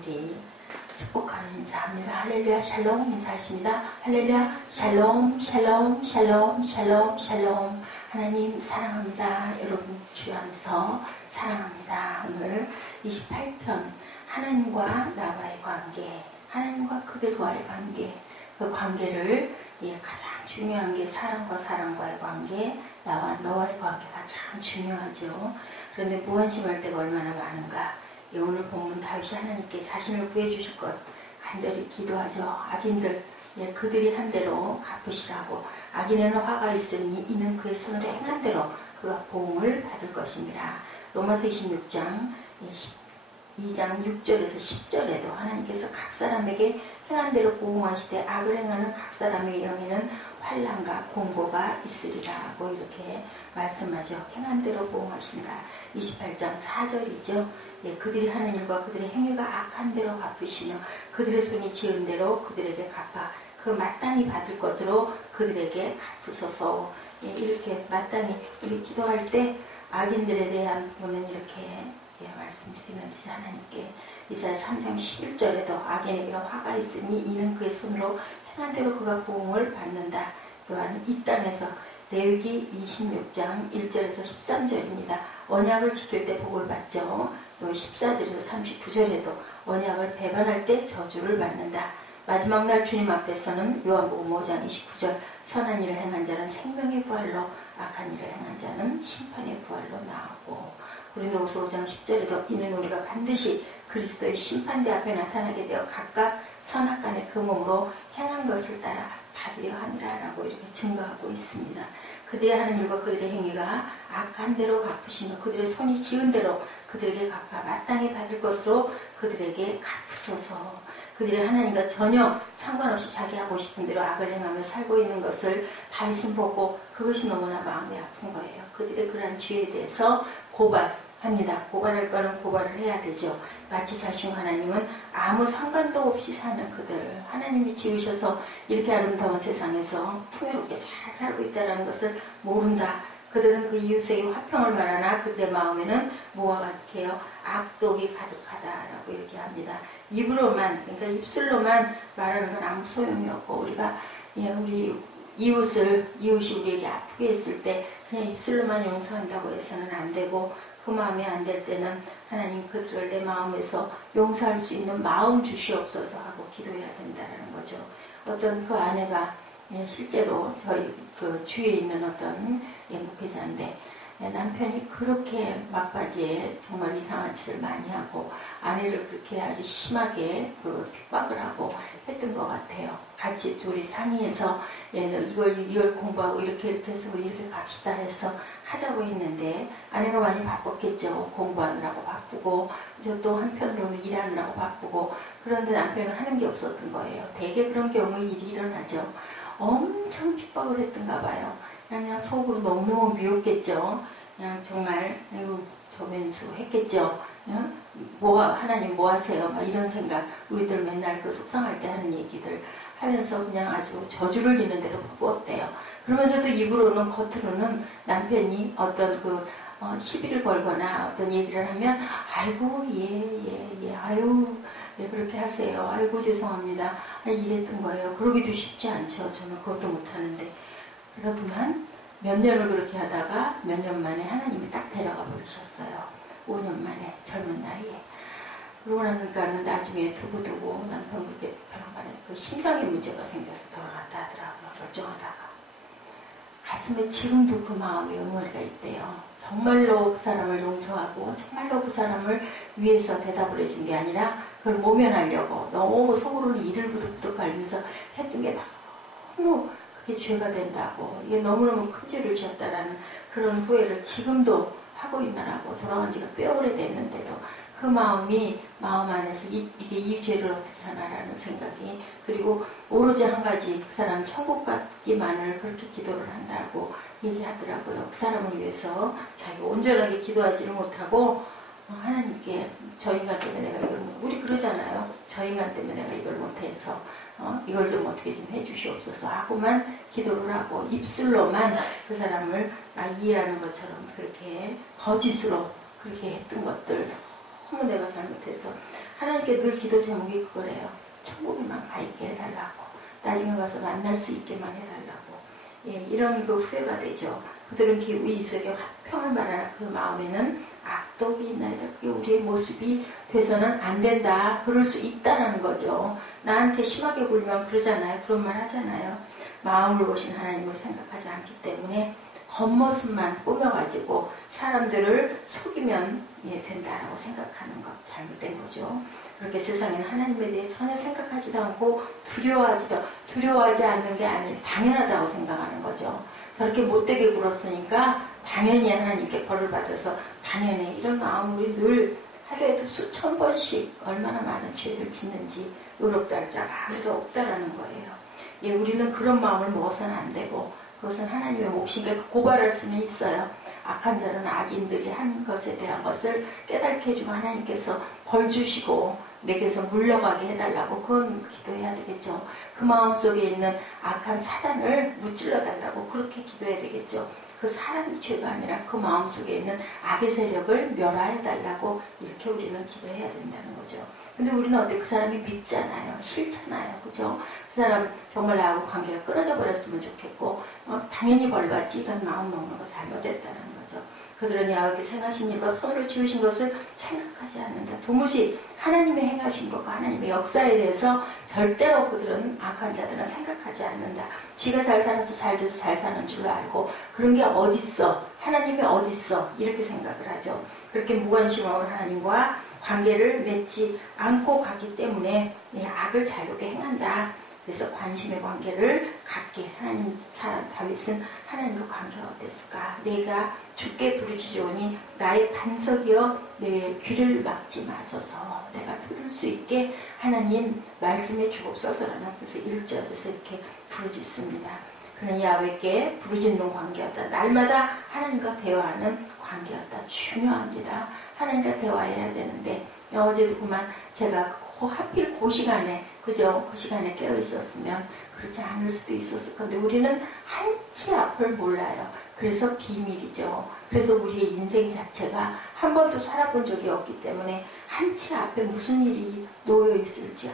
우리 축복하는 인사합니다. 할렐루야 샬롬 인사하십니다. 할렐루야 샬롬 샬롬 샬롬 샬롬 샬롬. 하나님 사랑합니다. 여러분 주 안에서 사랑합니다. 오늘 28편 하나님과 나와의 관계, 하나님과 그들과의 관계, 그 관계를 가장 중요한 게 사람과 사람과의 관계, 나와 너와의 관계가 참 중요하죠. 그런데 무관심할 때가 얼마나 많은가. 오늘 본문 다윗이 하나님께 자신을 구해주실 것 간절히 기도하죠. 악인들 그들이 한 대로 갚으시라고. 악인에는 화가 있으니 이는 그의 손으로 행한 대로 그가 보응을 받을 것입니다. 로마서 26장 2장 6절에서 10절에도 하나님께서 각 사람에게 행한 대로 보응하시되 악을 행하는 각 사람의 영에는 환난과 공고가 있으리라고 이렇게 말씀하죠. 행한 대로 보응하신다. 28장 4절이죠. 그들이 하는 일과 그들의 행위가 악한 대로 갚으시며 그들의 손이 지은 대로 그들에게 갚아 그 마땅히 받을 것으로 그들에게 갚으소서. 이렇게 마땅히 우리 기도할 때 악인들에 대한 부분은 이렇게 말씀드리면서 하나님께 이사야 3장 11절에도 악인에게는 화가 있으니 이는 그의 손으로 행한 대로 그가 보응을 받는다. 또한 이 땅에서 레위기 26장 1절에서 13절입니다. 언약을 지킬 때 복을 받죠. 또 14절에서 39절에도 언약을 배반할 때 저주를 받는다. 마지막 날 주님 앞에서는 요한복음 5장 29절 선한 일을 행한 자는 생명의 부활로 악한 일을 행한 자는 심판의 부활로 나오고 고린도후서 5장 10절에도 이는 우리가 반드시 그리스도의 심판대 앞에 나타나게 되어 각각 선악간의 그 몸으로 행한 것을 따라 받으려 하니라라고 이렇게 증거하고 있습니다. 그들의 하는 일과 그들의 행위가 악한 대로 갚으시며 그들의 손이 지은 대로 그들에게 갚아 마땅히 받을 것으로 그들에게 갚으소서. 그들의 하나님과 전혀 상관없이 자기 하고 싶은 대로 악을 행하며 살고 있는 것을 다윗은 보고 그것이 너무나 마음이 아픈 거예요. 그들의 그러한 죄에 대해서 고발합니다. 고발할 거는 고발을 해야 되죠. 마치 자신 하나님은 아무 상관도 없이 사는 그들, 하나님이 지으셔서 이렇게 아름다운 세상에서 풍요롭게 잘 살고 있다는 것을 모른다. 그들은 그 이웃에게 화평을 말하나 그들의 마음에는 뭐가 가득해요? 악독이 가득하다라고 이렇게 합니다. 입으로만, 그러니까 입술로만 말하는 건 아무 소용이 없고 우리가 우리 이웃이 우리에게 아프게 했을 때 그냥 입술로만 용서한다고 해서는 안 되고 그 마음이 안 될 때는 하나님 그들을 내 마음에서 용서할 수 있는 마음 주시옵소서 하고 기도해야 된다는 거죠. 어떤 그 아내가 실제로 저희 그 주위에 있는 어떤 목회자인데 남편이 그렇게 막바지에 정말 이상한 짓을 많이 하고 아내를 그렇게 아주 심하게 그 핍박을 하고 했던 것 같아요. 같이 둘이 상의해서 이걸 공부하고 이렇게 해서 우리 이렇게 갑시다 해서 하자고 했는데 아내가 많이 바빴겠죠. 공부하느라고 바쁘고 또 한편으로는 일하느라고 바쁘고 그런데 남편은 하는 게 없었던 거예요. 대개 그런 경우에 일이 일어나죠. 엄청 핍박을 했던가 봐요. 그냥 속으로 너무너무 미웠겠죠. 그냥 정말 저맨수 했겠죠. 하나님 뭐 하세요? 막 이런 생각. 우리들 맨날 그 속상할 때 하는 얘기들 하면서 그냥 아주 저주를 내는 대로 부었대요. 그러면서도 입으로는 겉으로는 남편이 어떤 시비를 걸거나 어떤 얘기를 하면 아이고 아유 그렇게 하세요. 아이고 죄송합니다. 이랬던 거예요. 그러기도 쉽지 않죠. 저는 그것도 못하는데. 그래서 그만 몇 년을 그렇게 하다가 몇 년 만에 하나님이 딱 데려가 버리셨어요. 5년 만에 젊은 나이에. 그러고 나니까는 나중에 두고두고 남편 그렇게 병원에 그 심장에 문제가 생겨서 돌아갔다 하더라고요. 멀쩡하다가. 가슴에 지금도 그 마음이 응어리가 있대요. 정말로 그 사람을 용서하고 정말로 그 사람을 위해서 대답을 해준 게 아니라 그걸 모면하려고 너무 속으로는 이를 부득부득 갈면서 했던 게 너무 그게 죄가 된다고 이게 너무너무 큰 죄를 지었다라는 그런 후회를 지금도 하고 있나라고 돌아간 지가 꽤 오래됐는데도 그 마음이 마음 안에서 이게 이 죄를 어떻게 하나라는 생각이 그리고 오로지 한 가지 그 사람 천국 가기만을 그렇게 기도를 한다고 얘기하더라고요. 그 사람을 위해서 자기가 온전하게 기도하지를 못하고 하나님께 저 인간 때문에 내가 이걸 우리 그러잖아요. 저 인간 때문에 내가 이걸 못해서 이걸 좀 어떻게 좀 해주시옵소서 하고만 기도를 하고 입술로만 그 사람을 이해하는 것처럼 그렇게 거짓으로 그렇게 했던 것들 너무 내가 잘못해서 하나님께 늘 기도 제목이 그거래요. 천국에만 가 있게 해달라고. 나중에 가서 만날 수 있게만 해달라고. 예, 이런 그 후회가 되죠. 그들은 기위 속에 화평을 말하는 그 마음에는 악독이 있나이다. 그게 우리의 모습이 돼서는 안 된다. 그럴 수 있다라는 거죠. 나한테 심하게 굴면 그러잖아요. 그런 말 하잖아요. 마음을 보신 하나님을 생각하지 않기 때문에 겉모습만 꾸며가지고 사람들을 속이면 된다라고 생각하는 것 잘못된 거죠. 그렇게 세상에는 하나님에 대해 전혀 생각하지도 않고 두려워하지 않는 게 아니라 당연하다고 생각하는 거죠. 저렇게 못되게 굴었으니까 당연히 하나님께 벌을 받아서 당연히 이런 마음 우리 늘 하루에도 수천 번씩 얼마나 많은 죄를 짓는지 의롭다 할 자가 아무도 없다라는 거예요. 예, 우리는 그런 마음을 먹어서는 안 되고 그것은 하나님의 몫이니까 고발할 수는 있어요. 악한 자는 악인들이 한 것에 대한 것을 깨닫게 해주고 하나님께서 벌 주시고 내게서 물러가게 해달라고 그건 기도해야 되겠죠. 그 마음속에 있는 악한 사단을 무찔러 달라고 그렇게 기도해야 되겠죠. 그 사람이 죄가 아니라 그 마음속에 있는 악의 세력을 멸하해 달라고 이렇게 우리는 기도해야 된다는 거죠. 근데 우리는 어때? 그 사람이 밉잖아요. 싫잖아요. 그죠? 그 사람 정말 나하고 관계가 끊어져 버렸으면 좋겠고 당연히 벌받지 이런 마음 먹는 거 잘못했다는 거죠. 그들은 야곱에게 생하시니까 손으로 지으신 것을 생각하지 않는다. 도무지 하나님의 행하신 것과 하나님의 역사에 대해서 절대로 그들은 악한 자들은 생각하지 않는다. 지가 잘 살아서 잘 돼서 잘 사는 줄로 알고 그런 게 어딨어? 하나님이 어딨어? 이렇게 생각을 하죠. 그렇게 무관심하고 하나님과 관계를 맺지 않고 가기 때문에 악을 자유롭게 행한다. 그래서 관심의 관계를 갖게 하나님 사람 다윗은 하나님과 관계가 어땠을까? 내가 주께 부르짖으오니 나의 반석이여 내 귀를 막지 마소서. 내가 들을 수 있게 하나님 말씀해 주옵소서라는 뜻의 1절에서 이렇게 부르짖습니다. 그는 야훼께 부르짖는 관계였다. 날마다 하나님과 대화하는 관계였다. 중요한지라 하나님과 대화해야 되는데 어제도 그만 제가 하필 그 시간에 그죠? 그 시간에 깨어 있었으면 그렇지 않을 수도 있었을 건데 우리는 한치 앞을 몰라요. 그래서 비밀이죠. 그래서 우리의 인생 자체가 한 번도 살아본 적이 없기 때문에 한치 앞에 무슨 일이 놓여 있을지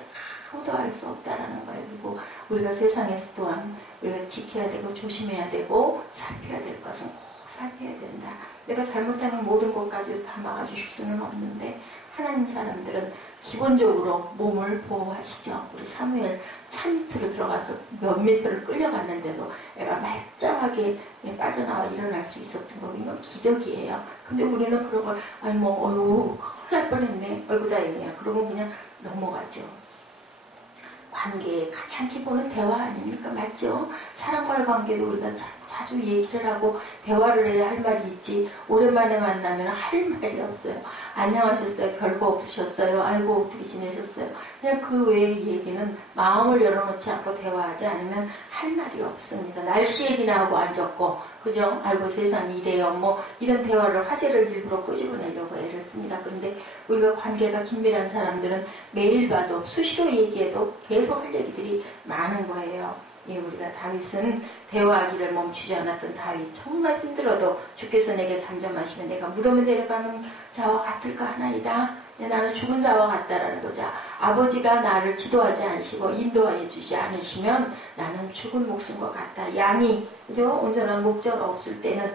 아무도 알 수 없다라는 거예요. 그리고 우리가 세상에서 또한 우리가 지켜야 되고 조심해야 되고 살펴야 될 것은 꼭 살펴야 된다. 내가 잘못하는 모든 것까지 다 막아주실 수는 없는데 하나님 사람들은 기본적으로 몸을 보호하시죠. 우리 사무엘 차 밑으로 들어가서 몇 미터를 끌려갔는데도 애가 말짱하게 빠져나와 일어날 수 있었던 거 이건 기적이에요. 근데 우리는 그런 걸 아니 뭐 어휴 큰일 날 뻔했네. 어이구 다행이야. 그러고 그냥 넘어가죠. 관계의 가장 기본은 대화 아닙니까? 맞죠? 사람과의 관계도 우리가 자주 얘기를 하고 대화를 해야 할 말이 있지 오랜만에 만나면 할 말이 없어요. 안녕하셨어요? 별거 없으셨어요? 아이고 어떻게 지내셨어요? 그냥 그 외의 얘기는 마음을 열어놓지 않고 대화하지 않으면 할 말이 없습니다. 날씨 얘기나 하고 앉았고 그죠? 아이고 세상이 이래요. 뭐 이런 대화를 화제를 일부러 끄집어내려고 애를 씁니다. 근데 우리가 관계가 긴밀한 사람들은 매일 봐도 수시로 얘기해도 계속 할 얘기들이 많은 거예요. 예, 우리가 다윗은 대화하기를 멈추지 않았던 다윗 정말 힘들어도 주께서 내게 잠잠하시면 내가 무덤에 내려가는 자와 같을까 하나이다. 나는 죽은 자와 같다라는 거죠. 아버지가 나를 지도하지 않으시고 인도하여 주지 않으시면 나는 죽은 목숨과 같다. 양이 그죠? 온전한 목자가 없을 때는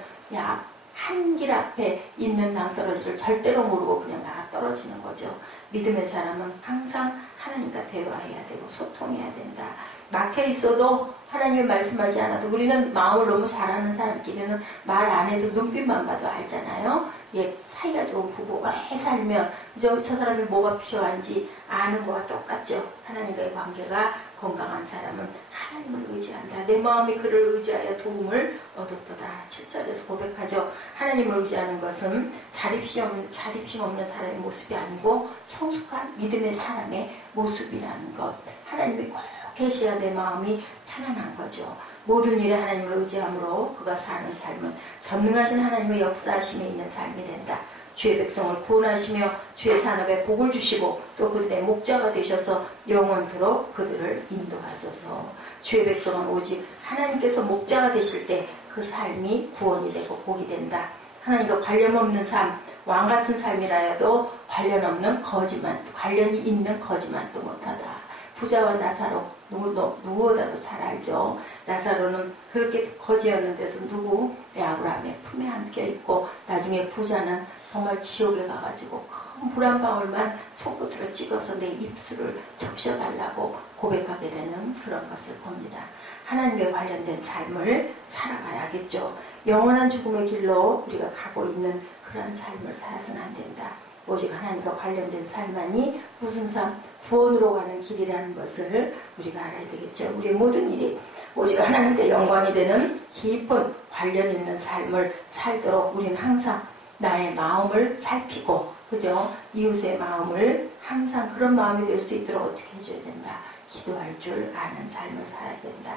한 길 앞에 있는 낭떠러지를 절대로 모르고 그냥 나가 떨어지는 거죠. 믿음의 사람은 항상 하나님과 대화해야 되고 소통해야 된다. 막혀 있어도 하나님이 말씀하지 않아도 우리는 마음을 너무 잘하는 사람끼리는 말 안 해도 눈빛만 봐도 알잖아요. 예, 사이가 좋은 부부 오래 살면 저 사람이 뭐가 필요한지 아는 거와 똑같죠. 하나님과의 관계가 건강한 사람은 하나님을 의지한다. 내 마음이 그를 의지하여 도움을 얻었도다. 7절에서 고백하죠. 하나님을 의지하는 것은 자립심 없는 사람의 모습이 아니고 성숙한 믿음의 사람의 모습이라는 것. 하나님이 꼭 계셔야 내 마음이 편안한 거죠. 모든 일에 하나님을 의지함으로 그가 사는 삶은 전능하신 하나님의 역사하심에 있는 삶이 된다. 주의 백성을 구원하시며 주의 산업에 복을 주시고 또 그들의 목자가 되셔서 영원토록 그들을 인도하소서. 주의 백성은 오직 하나님께서 목자가 되실 때 그 삶이 구원이 되고 복이 된다. 하나님과 관련 없는 삶, 왕 같은 삶이라 해도 관련이 있는 거짓말도 못하다. 부자와 나사로 누구보다도 잘 알죠. 나사로는 그렇게 거지였는데도 아브라함의 품에 함께 있고, 나중에 부자는 정말 지옥에 가가지고 큰 물 한 방울만 손끝으로 찍어서 내 입술을 적셔달라고 고백하게 되는 그런 것을 봅니다. 하나님께 관련된 삶을 살아가야겠죠. 영원한 죽음의 길로 우리가 가고 있는 그런 삶을 살아서는 안 된다. 오직 하나님과 관련된 삶만이 무슨 삶? 구원으로 가는 길이라는 것을 우리가 알아야 되겠죠. 우리의 모든 일이 오직 하나님께 영광이 되는 깊은 관련 있는 삶을 살도록 우리는 항상 나의 마음을 살피고, 그죠? 이웃의 마음을 항상 그런 마음이 될 수 있도록 어떻게 해줘야 된다. 기도할 줄 아는 삶을 살아야 된다.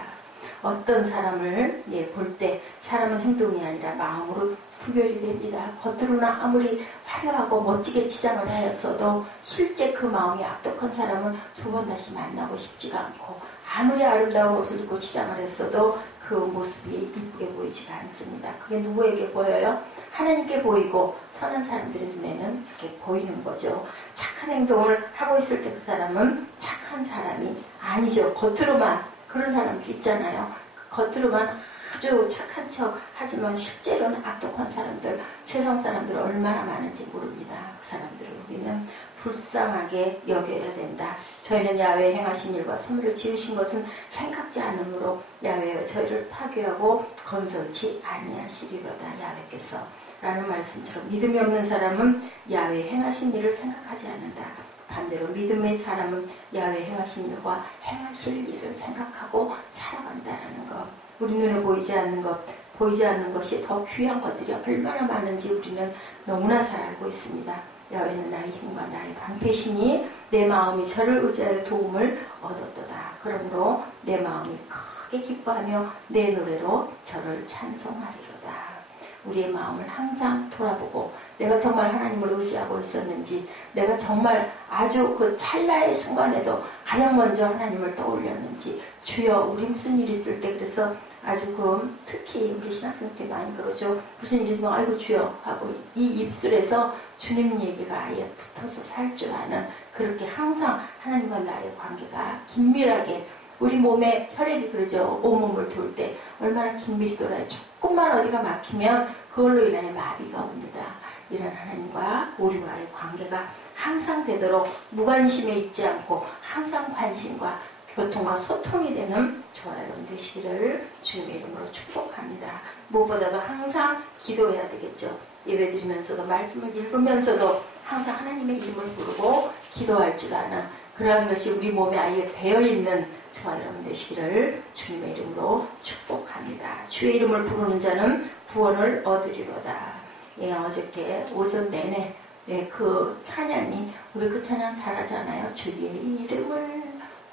어떤 사람을 볼 때 사람은 행동이 아니라 마음으로 구별이 됩니다. 겉으로는 아무리 화려하고 멋지게 치장을 하였어도 실제 그 마음이 악독한 사람은 두 번 다시 만나고 싶지가 않고, 아무리 아름다운 옷을 입고 치장을 했어도 그 모습이 이쁘게 보이지가 않습니다. 그게 누구에게 보여요? 하나님께 보이고 선한 사람들의 눈에는 그렇게 보이는 거죠. 착한 행동을 하고 있을 때 그 사람은 착한 사람이 아니죠. 겉으로만. 그런 사람들 있잖아요. 겉으로만 아주 착한 척 하지만 실제로는 악독한 사람들, 세상 사람들 얼마나 많은지 모릅니다. 그 사람들을 우리는 불쌍하게 여겨야 된다. 저희는 야외에 행하신 일과 선물을 지으신 것은 생각지 않으므로 야외에 저희를 파괴하고 건설치 아니하시리로다. 야외께서 라는 말씀처럼 믿음이 없는 사람은 야외에 행하신 일을 생각하지 않는다. 반대로 믿음의 사람은 야외에 행하신 일과 행하실 일을 생각하고 살아간다는 것. 우리 눈에 보이지 않는 것이 더 귀한 것들이 얼마나 많은지 우리는 너무나 잘 알고 있습니다. 야외는 나의 힘과 나의 방패시니 내 마음이 저를 의지하여 도움을 얻었도다. 그러므로 내 마음이 크게 기뻐하며 내 노래로 저를 찬송하리로다. 우리의 마음을 항상 돌아보고 내가 정말 하나님을 의지하고 있었는지, 내가 정말 아주 그 찰나의 순간에도 가장 먼저 하나님을 떠올렸는지, 주여 우리 무슨 일 있을 때 그래서 아주 특히 우리 신학생들이 많이 그러죠. 무슨 일이 있으면 아이고 주여 하고 이 입술에서 주님 얘기가 아예 붙어서 살 줄 아는, 그렇게 항상 하나님과 나의 관계가 긴밀하게, 우리 몸에 혈액이 그러죠. 온몸을 돌 때 얼마나 긴밀히 돌아요. 조금만 어디가 막히면 그걸로 인하여 마비가 옵니다. 이런 하나님과 우리와의 관계가 항상 되도록 무관심에 있지 않고 항상 관심과 교통과 소통이 되는 저와 여러분 되시기를 주님의 이름으로 축복합니다. 무엇보다도 항상 기도해야 되겠죠. 예배드리면서도 말씀을 읽으면서도 항상 하나님의 이름을 부르고 기도할 줄 아는 그러한 것이 우리 몸에 아예 배어있는 저와 여러분 되시기를 주님의 이름으로 축복합니다. 주의 이름을 부르는 자는 구원을 얻으리로다. 어저께 오전 내내 그 찬양이, 우리 그 찬양 잘하잖아요. 주의 이름을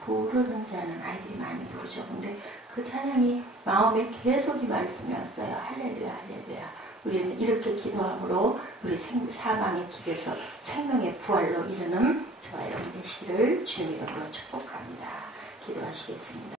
부르는 자는 아이들이 많이 부르죠. 근데 그 찬양이 마음에 계속 이 말씀이 왔어요. 할렐루야 할렐루야. 우리는 이렇게 기도함으로 우리 사망의 길에서 생명의 부활로 이르는 저와 여러분 되시기를 주님의 이름으로 축복합니다. 기도하시겠습니다.